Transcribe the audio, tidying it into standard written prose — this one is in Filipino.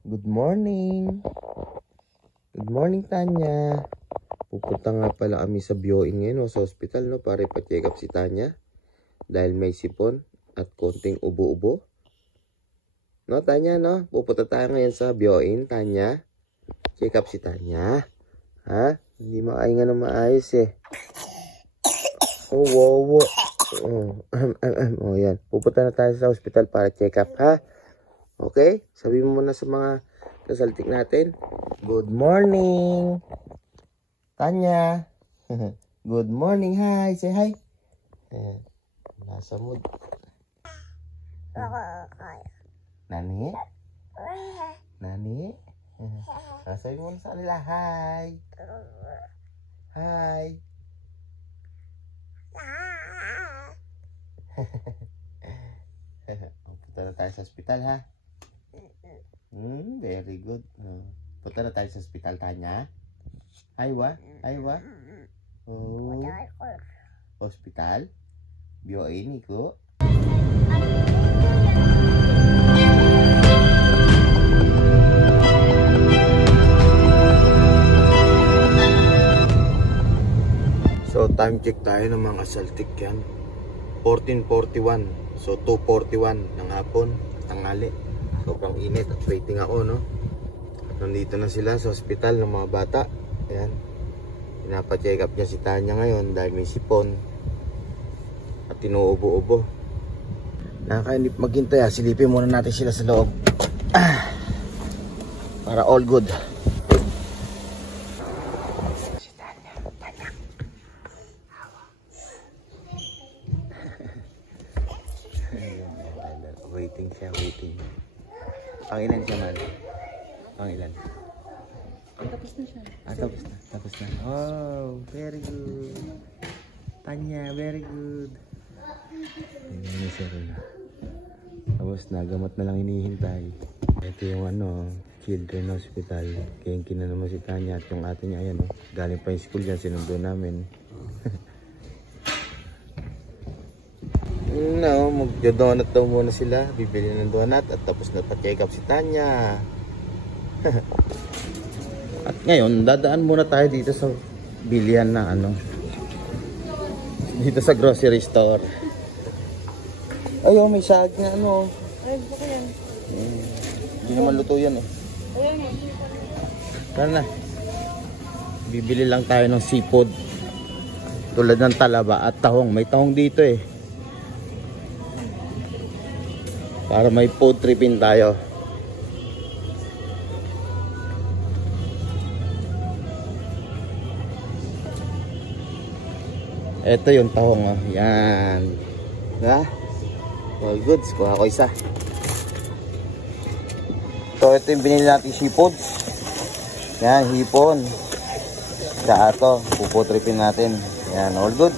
Good morning. Good morning, Tanya. Pupunta nga pala kami sa BOE ngayon, sa hospital, no, para ipa-check up si Tanya. Dahil may sipon at konting ubo-ubo. No, Tanya, no? Pupunta tayo ngayon sa BOE, Tanya. Check up si Tanya. Ha? Hindi makahinga na maayos eh. Oh, wow. Oh, yan. Pupunta na tayo sa hospital para check up, ha? Okay? Sabi mo muna sa mga kasaltik natin. Good morning, Tanya. Good morning. Hi. Say hi. Nasa mood. Nani? Nani? Sabi mo na sa kanila. Hi. Hi. Punta na tayo sa hospital, ha? Very good. Punta na tayo sa hospital, Tanya. Aywa. Oh. Hospital? BOE ni ko. So time check tayo ng mga asaltik yan. 14:41. So 2:41 ng hapon, tanghali. Sobrang init at waiting ako, no? Nandito na sila sa hospital ng mga bata. Ayan. Pinapa-check up niya si Tanya ngayon dahil may sipon at tinuubo-ubo. Nakakainip maghintay. Silipin muna natin sila sa loob. Para all good. Si Tanya. Waiting siya, waiting. Pangilan siya, man? Pangilan? Tapos na siya. Tapos na. Oh, very good. Tanya, very good. Ayan siya rin. Tapos na, gamot na lang hinihintay. Ito yung Children Hospital. Kaya na naman si Tanya at yung ate niya, ayan, galing pa yung school dyan, sinundo namin. No, magdo-donut daw muna sila. Bibili ng donut at tapos na pa-check up si Tanya. At ngayon, dadaan muna tayo dito sa bilihan na dito sa grocery store. Ayun, may sag na Ay, baka yan. Hindi naman luto yan eh. Ayan mo. Tara na. Bibili lang tayo ng seafood. Tulad ng talaba at tahong. May tahong dito eh. Para may food tripping tayo. Ito yung tahong, yan. Diba? All goods. Kuha ko isa. So ito yung binili natin seafood. Yan, hipon. Sa ato, puputripin natin. Yan, all good.